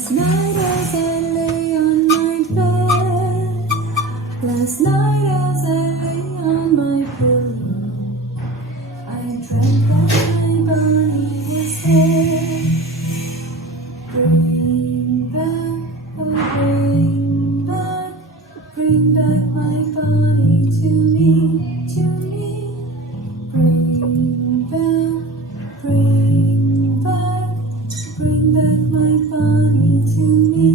Last night as I lay on my bed, last night as I lay on my pillow, I dreamt that my body was there. Bring back, oh bring back my body to me, to me. Bring back, bring back my body to me.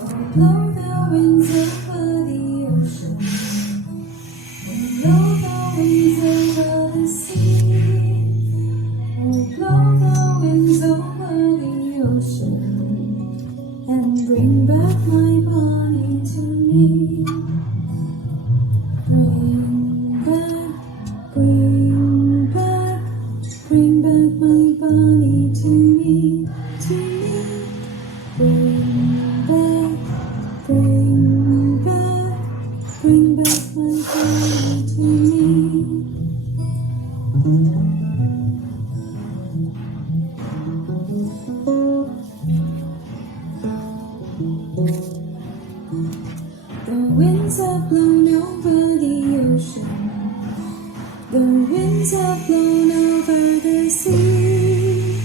Oh, blow the winds over the ocean, oh, blow the winds over the sea, oh, blow the winds over the ocean, and bring back my body to me. Bring back, bring back my body to me, to me. Bring back, bring back my body to me. The winds have blown over the ocean, the winds have blown over the sea,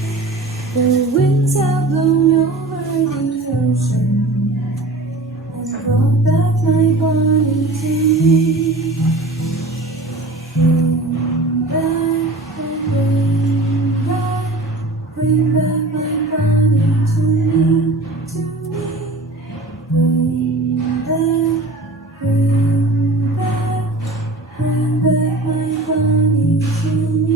the winds have blown over the ocean and brought back my body to me. Bring back my body to me, to me. Bring back my body to me.